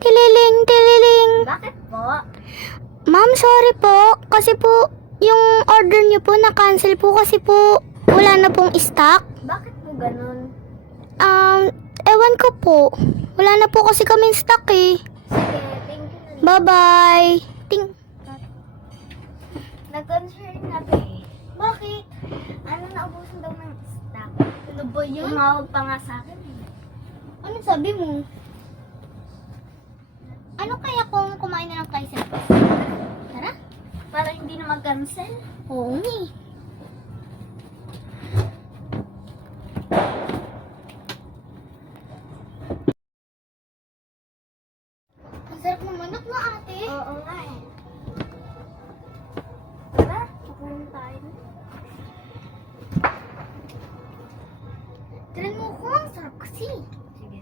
Tililing, tililing. Bakit po? Ma'am, sorry po. Kasi po, yung order niyo po na-cancel po kasi po wala na pong stock. Bakit po ganun? Ewan ko po. Wala na po kasi kaming stock eh. Sige, thank you na. Bye-bye. Ting. Nag-concern na ba eh. Bakit? Ano, naubusan daw ng stock. Ano ba Tumawag pa nga sa akin eh. Ano sabi mo? Ano kaya kung kumain na ng tricycle? Tara. Para hindi na mag-cancel. Oo nga eh. Ang sarap ng manok na ate. Oo nga eh. Tara, kukunin tayo. Tiran mo ko, ang sarap kasi. Sige.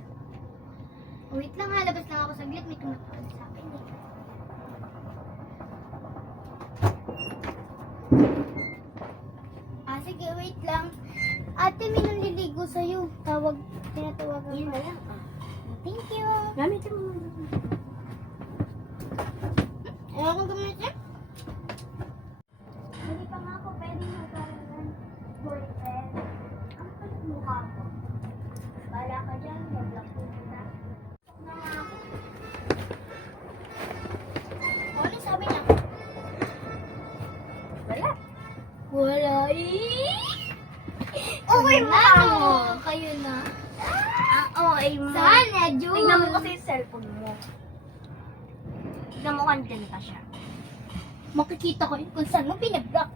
Wait lang ha, labas lang ako saglit. May tumatawag sa akin eh. Sige, wait lang. Ate, may naliligo sa'yo. Tinatawagan Yun ko. na lang. Thank you. Gamitin mo. Ayaw kong gamitin. Hindi pa nga ako pwede magkaroon ng boyfriend. Ang palit mukha ko. Bala ka dyan, mag-block ko kita. Na nga ako. Ano sabi niya? Wala. Wala eh. Okay mo mo. Kayo na. Okay mo. Sana, Jun. Tignan mo kasi yung cellphone mo. Tignan mo kandyan pa siya. Makikita ko yun kung saan mo pinag-block.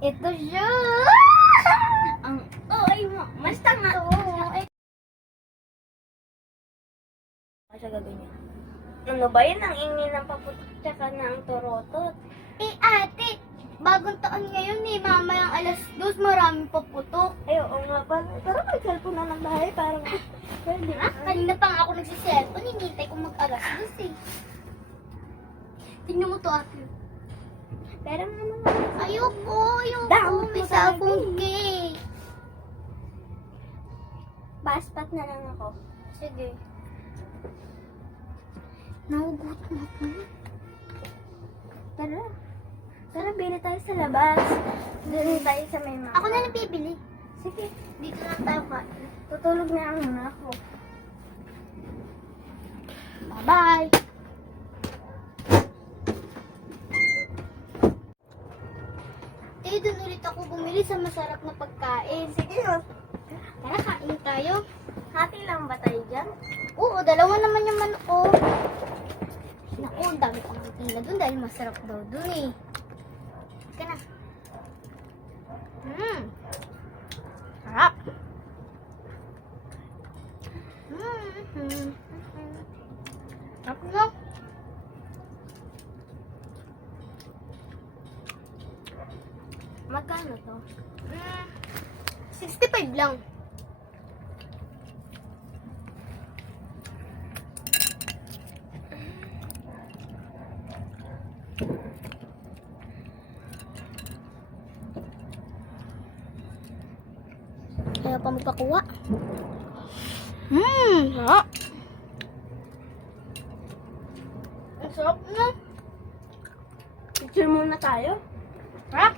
Ito siya. Ang okay mo. Basta nga. Siya gagawin niya. Ano ba yun? Ang ingin ng paputok tsaka ng torotot. Eh ate, bagong taon ngayon eh. Mamayang alas 2, maraming paputok. Ay, oo nga ba? Pero mag-cellphone na ng bahay para pwede. Ha? Kanina pa nga ako nagsiselfon, hinintay ko mag-alas 2 eh. Tingnan mo to ate. Pero ano nga? Ayoko. Damot May mo cellphone talaga ka eh. Paspat na lang ako. Sige. Nahugutom ako. Tara. Tara, bili tayo sa labas. Bili tayo sa may mga. Ako na lang bibili. Sige. Dito lang tayo kain. Tutulog na muna ako. Bye-bye. Doon ulit ako bumili sa masarap na pagkain. Sige, oh. Tara, kain tayo. Hati lang ba tayo dyan? Oo, dalawa naman yung manok ko. Naku, ang dami ko ng tina doon dahil masarap daw doon eh. Ika na. Sarap. Sarap no? Magkano to? 65 lang. Ayaw pa magpakuha. Sarap. Ang sarap na. Picture muna tayo. Sarap.